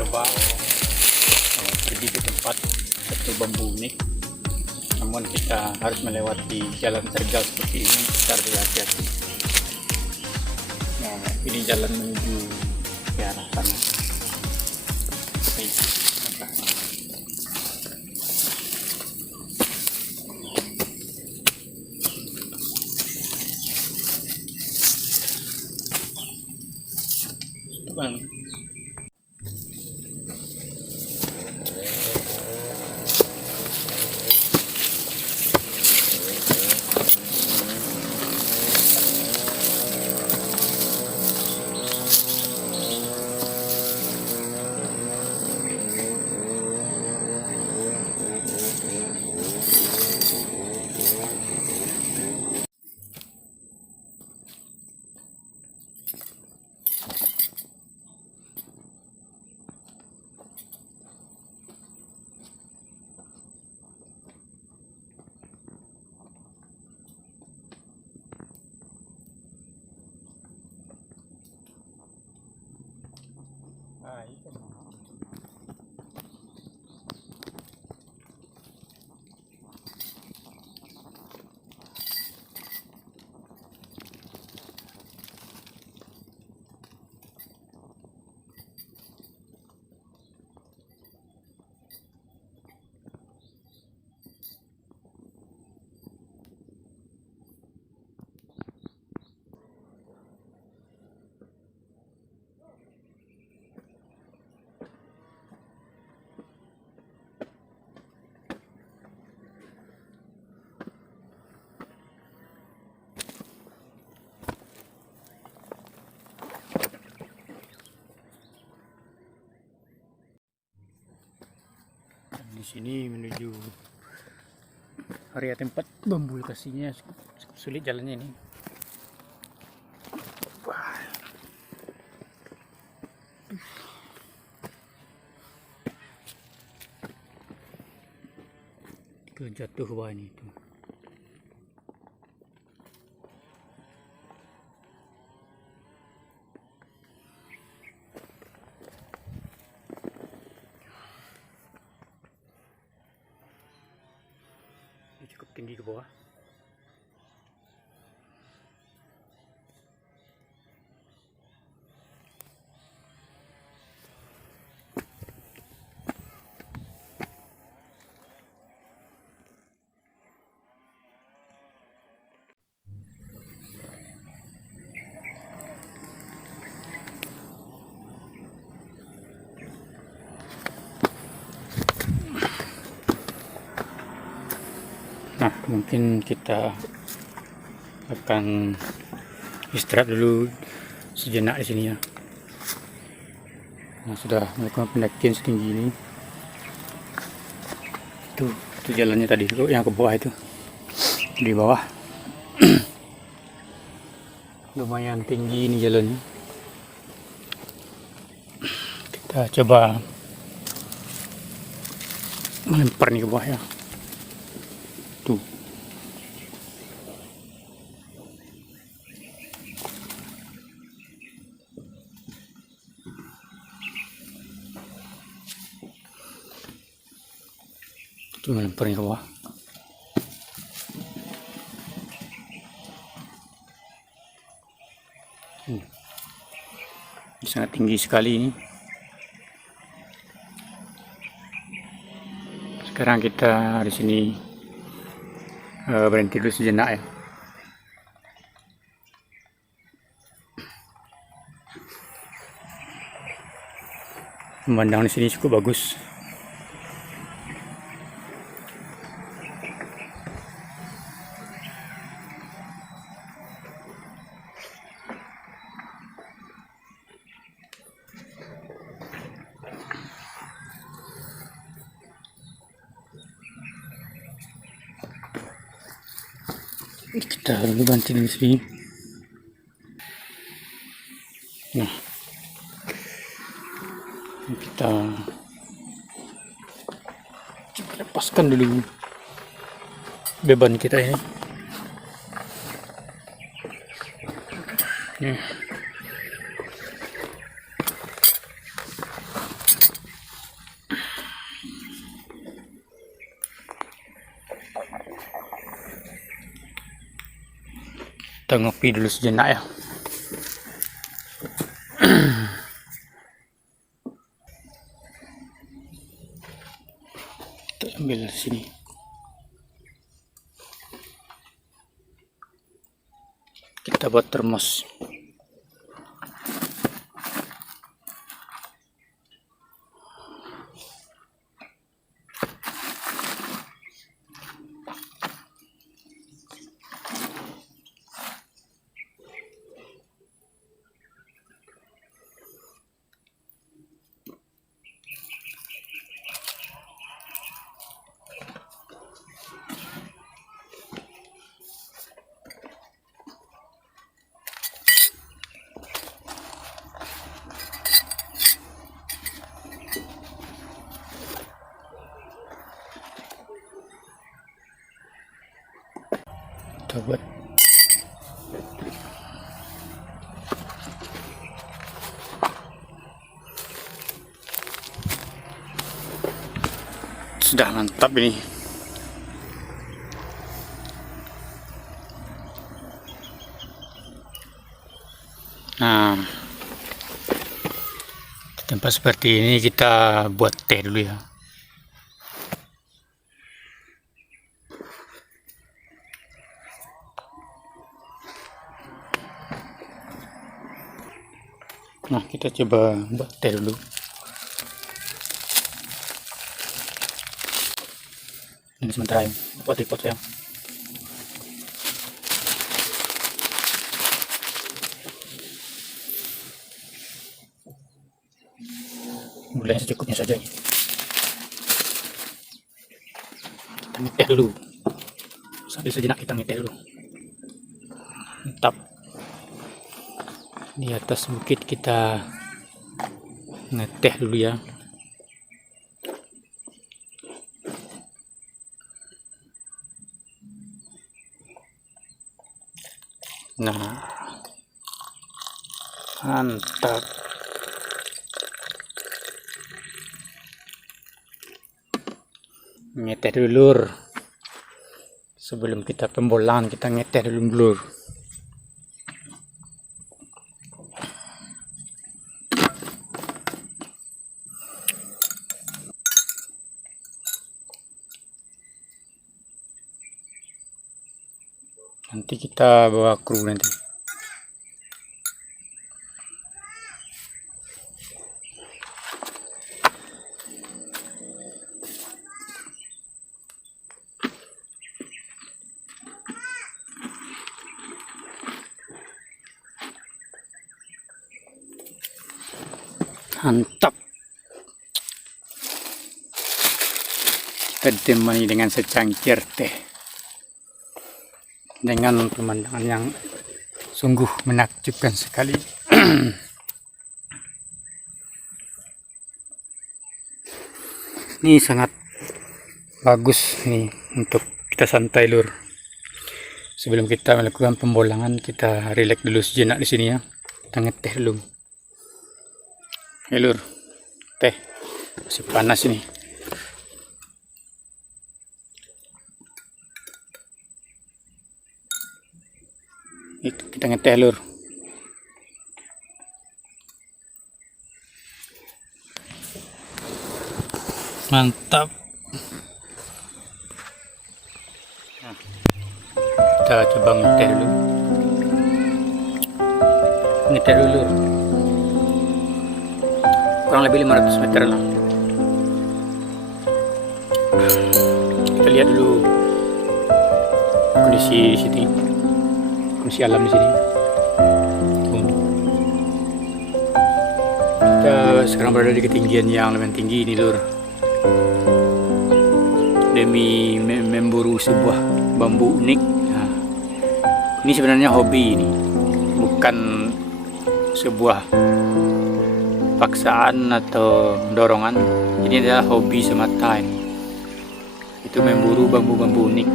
coba pergi ke tempat satu bambu unik, namun kita harus melewati jalan terjal seperti ini. Kita harus hati-hati. Nah, ini jalan menuju ke arah sana. Baik, Bang. Ah, itu. Di sini menuju area tempat bambu lokasinya, sulit jalannya ini. Wah. Itu jatuh ke bawah ini itu. Cukup tinggi ke bawah. Nah, mungkin kita akan istirahat dulu sejenak di sini ya. Nah, sudah melakukan pendakian setinggi ini. Itu jalannya tadi, yang ke bawah itu. Di bawah. Lumayan tinggi ini jalannya. Kita coba melempar nih ke bawah ya. Tuh. Tuh melemparnya ke bawah. Sangat tinggi sekali ini. Sekarang kita di sini berhenti dulu sejenak ya. Pemandangan di sini cukup bagus. Kita lalu ganti di sini. Nah, kita lepaskan dulu beban kita ini. Nah. Kita ngopi dulu sejenak ya. Kita ambil sini. Kita buat termos. Kita buat sudah mantap ini. Nah, di tempat seperti ini kita buat teh dulu ya. Nah, kita coba buat teh dulu. Ini sementara ya, buat di pot ya. Gulanya secukupnya saja. Kita ngeteh dulu. Sambil sejenak kita ngeteh dulu. Mantap. Di atas bukit kita ngeteh dulu ya. Nah, mantap. Ngeteh dulu lur. Sebelum kita pembolangan kita ngeteh dulu lur. Nanti kita bawa kru nanti. Mantap. Kita ditemani dengan secangkir teh. Dengan pemandangan yang sungguh menakjubkan sekali. Ini sangat bagus nih untuk kita santai lur. Sebelum kita melakukan pembolangan, kita rileks dulu sejenak di sini ya. Kita ngeteh dulu. Ya lur, teh masih panas ini. Itu kita ngeteh lur. Mantap. Nah, kita coba ngeteh dulu. Ngeteh dulu lur. Kurang lebih 500 meter lah. Kita lihat dulu kondisi di sini. Kondisi alam di sini. Kita sekarang berada di ketinggian yang lumayan tinggi ini lur. Demi memburu sebuah bambu unik. Nah, ini sebenarnya hobi ini, bukan sebuah paksaan atau dorongan. Ini adalah hobi semata ini. Itu memburu bambu-bambu unik.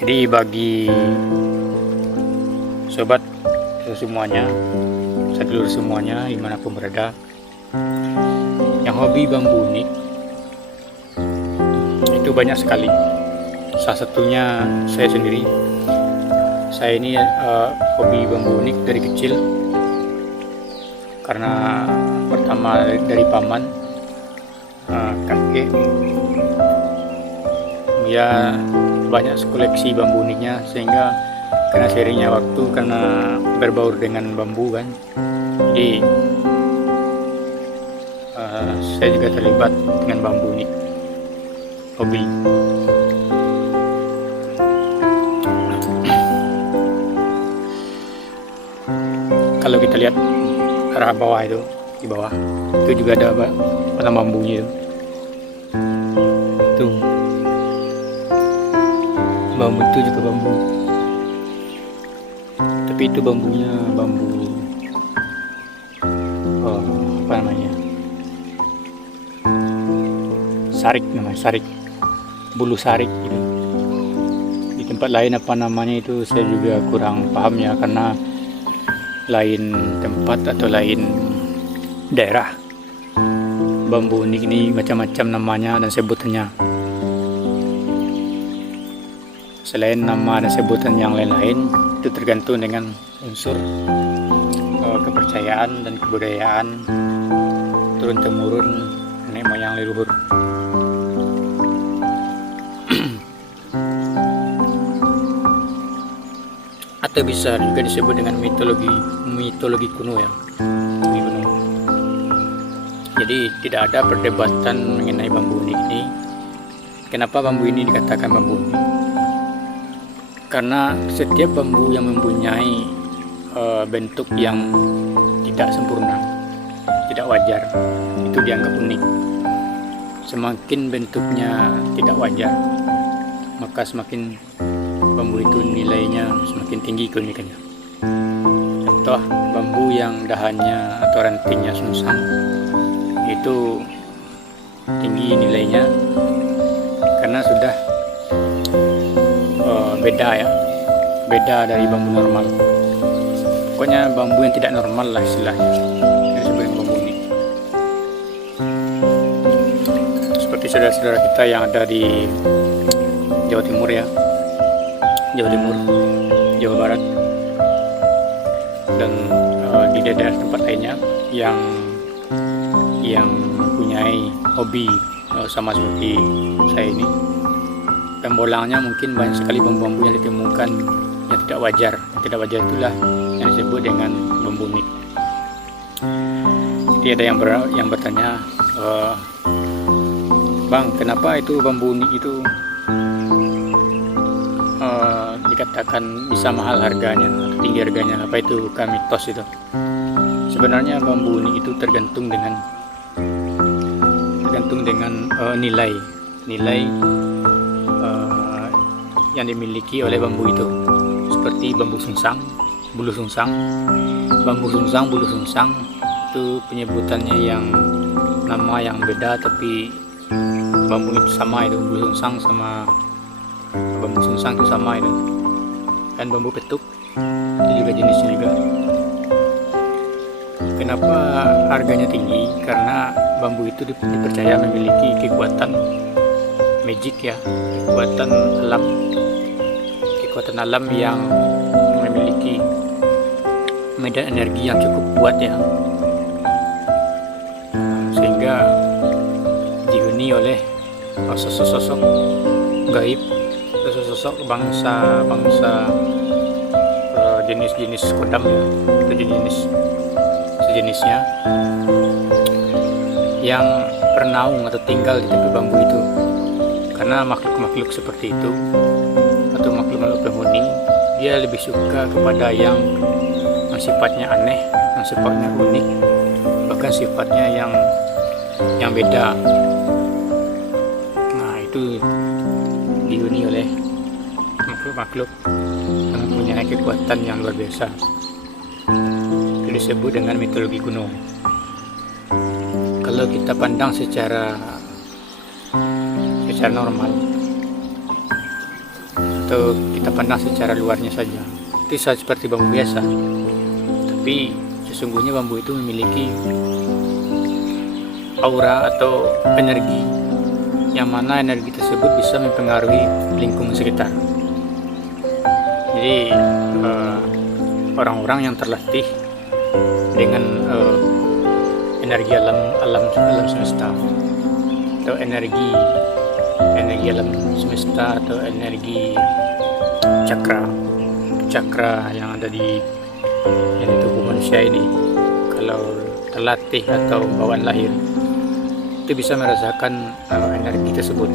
Jadi bagi sobat semuanya, sedulur semuanya dimanapun berada, yang hobi bambu unik itu banyak sekali. Salah satunya saya sendiri. Saya ini hobi bambu unik dari kecil, karena pertama dari paman, kakek, ya banyak koleksi bambu uniknya, sehingga karena seiringnya waktu, karena berbaur dengan bambu kan, jadi saya juga terlibat dengan bambu unik, hobi. Kalau kita lihat arah bawah itu, di bawah itu juga ada batang bambunya itu. Tuh, bambu itu juga bambu, tapi itu bambunya bambu apa namanya, sarik, namanya sarik, bulu sarik gitu. Di tempat lain apa namanya itu saya juga kurang paham ya, karena lain tempat atau lain daerah. Bambu unik ini macam-macam namanya dan sebutannya. Selain nama dan sebutan yang lain-lain, itu tergantung dengan unsur kepercayaan dan kebudayaan turun-temurun nenek moyang leluhur. Atau bisa juga disebut dengan mitologi kuno ya. Jadi tidak ada perdebatan mengenai bambu unik ini. Kenapa bambu ini dikatakan bambu unik? Karena setiap bambu yang mempunyai bentuk yang tidak sempurna, tidak wajar, itu dianggap unik. Semakin bentuknya tidak wajar, maka semakin bambu itu nilainya semakin tinggi keunikannya. Contoh, bambu yang dahannya atau rantingnya sungsang itu tinggi nilainya karena sudah beda dari bambu normal. Pokoknya bambu yang tidak normal lah istilahnya, disebut bambu unik. Seperti saudara-saudara kita yang ada di Jawa Timur ya, Jawa Timur, Jawa Barat, dan di daerah tempat lainnya yang mempunyai hobi sama seperti saya ini. Pembolangnya mungkin banyak sekali bambu-bambu yang ditemukan yang tidak wajar. Yang tidak wajar itulah yang disebut dengan bambu unik. Jadi ada yang bertanya, Bang, kenapa itu bambu unik itu dikatakan bisa mahal harganya, tinggi harganya? Apa itu bukan mitos itu? Sebenarnya bambu unik itu tergantung dengan nilai yang dimiliki oleh bambu itu. Seperti bambu sungsang, bulu sungsang. Bambu sungsang, bulu sungsang itu penyebutannya yang nama yang beda, tapi bambu itu sama, itu bulu sungsang sama bambu sungsang itu sama itu. Dan bambu petuk itu juga jenisnya juga. Kenapa harganya tinggi? Karena bambu itu dipercaya memiliki kekuatan magic ya, kekuatan alam yang memiliki medan energi yang cukup kuat ya, sehingga dihuni oleh sosok-sosok gaib, sosok bangsa jenis-jenis kodam ya, atau sejenisnya yang bernaung atau tinggal di tepi bambu itu. Karena makhluk-makhluk seperti itu atau makhluk-makhluk penghuni, dia lebih suka kepada yang sifatnya aneh, yang sifatnya unik, bahkan sifatnya yang beda. Nah, itu dihuni oleh makhluk-makhluk yang mempunyai kekuatan yang luar biasa. Itu disebut dengan mitologi kuno. Kalau kita pandang secara normal atau kita pandang secara luarnya saja, itu seperti bambu biasa, tapi sesungguhnya bambu itu memiliki aura atau energi yang mana energi tersebut bisa mempengaruhi lingkungan sekitar. Jadi orang-orang yang terlatih dengan energi alam semesta, atau energi alam semesta, atau energi cakra yang ada di tubuh manusia ini, kalau terlatih atau bawaan lahir, itu bisa merasakan energi tersebut,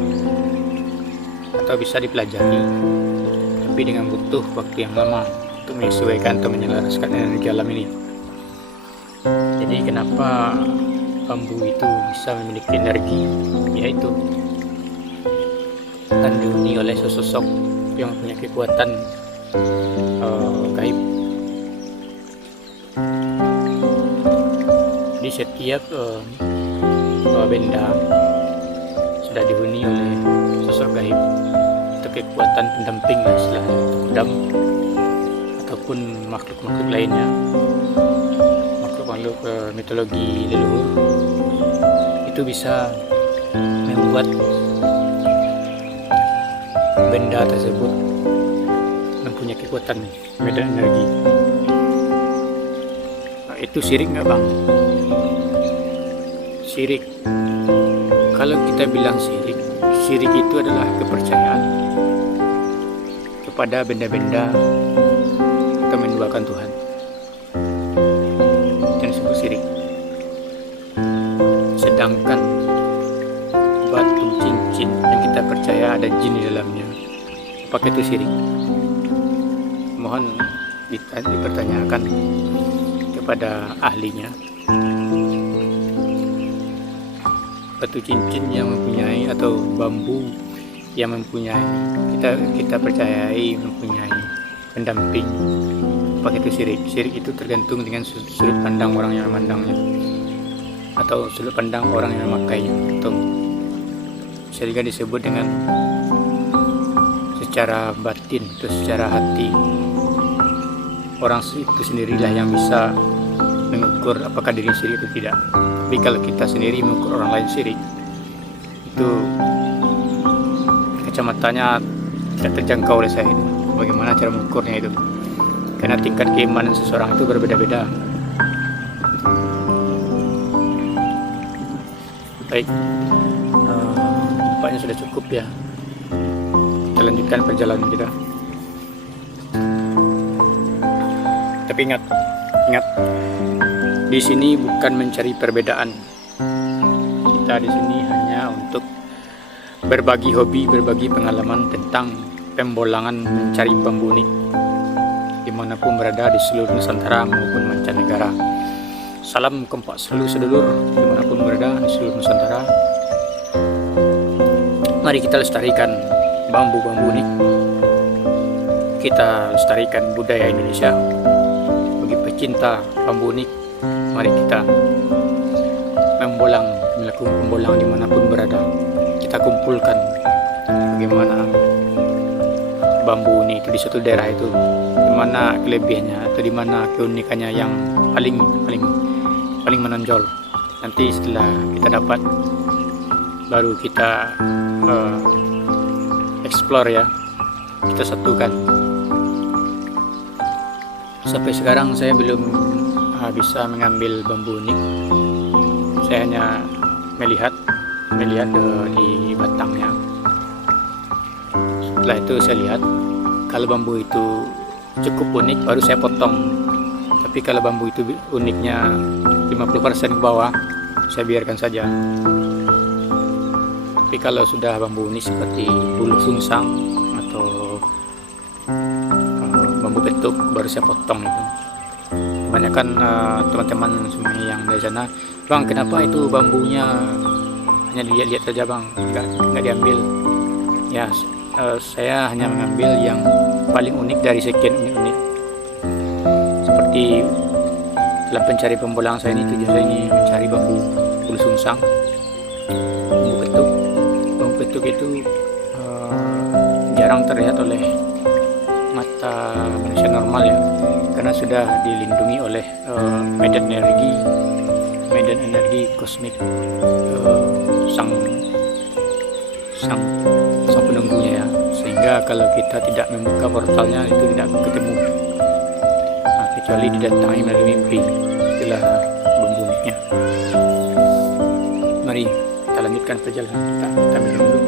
atau bisa dipelajari, tapi dengan butuh waktu yang lama untuk menyesuaikan atau menyelaraskan energi alam ini. Jadi kenapa bambu itu bisa memiliki energi, yaitu akan dihuni oleh sosok yang punya kekuatan gaib. Jadi setiap benda sudah dihuni oleh sosok gaib atau kekuatan pendamping, istilahnya pedam, ataupun makhluk-makhluk lainnya, makhluk mitologi leluhur, itu bisa membuat benda tersebut mempunyai kekuatan medan energi. Nah, itu syirik nggak bang? Syirik, kalau kita bilang syirik itu adalah kepercayaan kepada benda-benda atau menduakan Tuhan, yang disebut syirik. Sedangkan batu cincin yang kita percaya ada jin di dalamnya, apakah itu syirik? Mohon dipertanyakan kepada ahlinya. Batu cincin yang mempunyai, atau bambu yang mempunyai, kita percayai mempunyai pendamping, apakah itu syirik? Syirik itu tergantung dengan sudut pandang orang yang memandangnya, atau sudut pandang orang yang memakainya, atau bisa juga disebut dengan secara batin atau secara hati. Orang itu sendirilah yang bisa mengukur apakah diri syirik atau tidak. Tapi kalau kita sendiri mengukur orang lain syirik, itu kacamatanya tidak terjangkau oleh saya itu. Bagaimana cara mengukurnya itu? Karena tingkat keimanan seseorang itu berbeda-beda. Baik, nampaknya sudah cukup ya. Kita lanjutkan perjalanan kita. Tapi ingat, di sini bukan mencari perbedaan. Kita di sini hanya untuk berbagi hobi, berbagi pengalaman tentang pembolangan mencari bambu unik dimanapun berada di seluruh Nusantara maupun mancanegara. Salam kompak selalu sedulur dimanapun berada di seluruh Nusantara. Mari kita lestarikan bambu-bambu unik. Kita lestarikan budaya Indonesia. Bagi pecinta bambu unik, mari kita melakukan pembolang dimanapun berada. Kita kumpulkan bagaimana bambu ini itu di suatu daerah itu, di mana kelebihannya atau di mana keunikannya yang paling menonjol. Nanti setelah kita dapat, baru kita explore ya, kita satukan. Sampai sekarang saya belum bisa mengambil bambu unik. Saya hanya melihat di batangnya. Setelah itu saya lihat kalau bambu itu cukup unik, baru saya potong. Tapi kalau bambu itu uniknya 50% ke bawah, saya biarkan saja. Tapi kalau sudah bambu unik seperti bulu sungsang atau bambu petuk, baru saya potong itu. Kebanyakan teman-teman semua yang dari sana, bang, kenapa itu bambunya hanya dilihat-lihat saja bang, nggak diambil? Ya, saya hanya mengambil yang paling unik dari sekian unik. Seperti dalam pencari pembolang saya ini, tujuan saya ini mencari bambu bulu sungsang, bambu petuk. Bambu petuk itu jarang terlihat oleh mata manusia normal ya, karena sudah dilindungi oleh medan energi kosmik, sang sang penunggunya ya, sehingga kalau kita tidak membuka portalnya itu tidak ketemu. Nah, kecuali didatangi melalui mimpi, itulah membunuhnya. Mari kita lanjutkan perjalanan kita minum dulu.